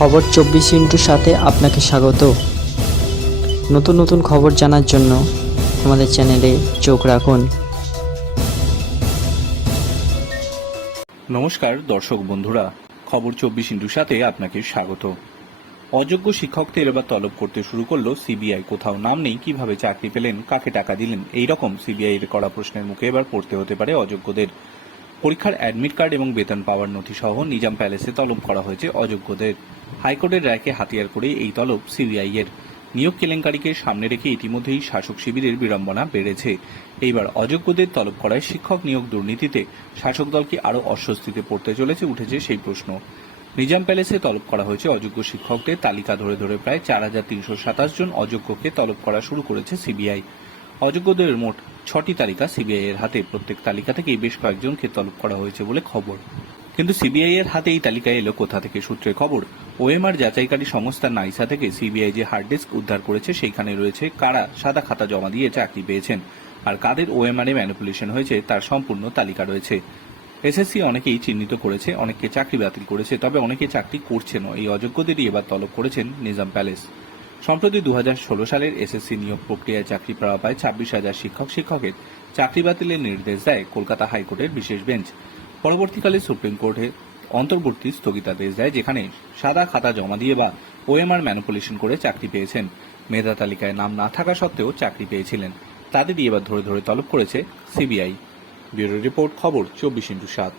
খবর চব্বিশ ইন্টুর সাথে আপনাকে স্বাগত। নতুন নতুন খবর জানার জন্য আমাদের চ্যানেলে চোখ রাখুন। নমস্কার, দর্শক বন্ধুরা। খবর চব্বিশ ইন্টুর সাথে আপনাকে স্বাগত। অযোগ্য শিক্ষকদের এবার তলব করতে শুরু করল সিবিআই। কোথাও নাম নেই, কীভাবে চাকরি পেলেন, কাকে টাকা দিলেন এই রকম সিবিআই এর করা প্রশ্নের মুখে এবার পড়তে হতে পারে অযোগ্যদের। পরীক্ষার অ্যাডমিট কার্ড এবং বেতন পাওয়ার নথি সহ নিজাম প্যালেসে তলব করা হয়েছে অযোগ্যদের। হাইকোর্টের রায়কে হাতিয়ার করে এই তলব সিবিআই এর। নিয়োগ কেলেঙ্কারিকে সামনে রেখে ইতিমধ্যেই শাসক শিবিরের বিড়ম্বনা বেড়েছে। এইবার অযোগ্যদের তলব করায় শিক্ষক নিয়োগ দুর্নীতিতে শাসক দলকে আরও অস্বস্তিতে পড়তে চলেছে উঠেছে সেই প্রশ্ন। নিজাম প্যালেসে তলব করা হয়েছে অযোগ্য শিক্ষকদের তালিকা ধরে ধরে প্রায় চার হাজার তিনশো সাতাশ জন অযোগ্যকে তলব করা শুরু করেছে সিবিআই অযোগ্যদের মোট ছটি তালিকা সিবিআই এর হাতে, প্রত্যেক তালিকা থেকেই বেশ কয়েকজনকে তলব করা হয়েছে বলে খবর। কিন্তু সিবিআই এর হাতে এই তালিকায় এলো কোথা থেকে সূত্রে খবর? ওএমআর যাচাইকারী সংস্থা নাইসা থেকে সিবিআই যে হার্ড ডিস্ক উদ্ধার করেছে, সেইখানে রয়েছে কারা সাদা খাতা জমা দিয়ে চাকরি পেয়েছেন আর কাদের ওএমআর এ ম্যানিপুলেশন হয়েছে, তার সম্পূর্ণ তালিকা রয়েছে। এসএসসি অনেকেই চিহ্নিত করেছে, অনেককে চাকরি বাতিল করেছে, তবে অনেকে চাকরি করছেনও। এই অযোগ্যদেরই এবার তলব করেছেন নিজাম প্যালেস। সম্প্রতি দু হাজার ষোলো সালের এসএসসি নিয়োগ প্রক্রিয়ায় চাকরি পাওয়া পায় ছাব্বিশ হাজার শিক্ষক, শিক্ষকের চাকরি বাতিলের নির্দেশ দেয় কলকাতা হাইকোর্টের বিশেষ বেঞ্চ। পরবর্তীকালে সুপ্রিম কোর্টে অন্তর্বর্তী স্থগিতাদেশ দেয়, যেখানে সাদা খাতা জমা দিয়ে বা ওএমআর ম্যানিপুলেশন করে চাকরি পেয়েছেন। মেধা তালিকায় নাম না থাকা সত্ত্বেও চাকরি পেয়েছিলেন। তাদেরই এবার ধরে ধরে তলব করেছে সিবিআই। ব্যুরো রিপোর্ট, খবর, চব্বিশ ইন্টু সাত।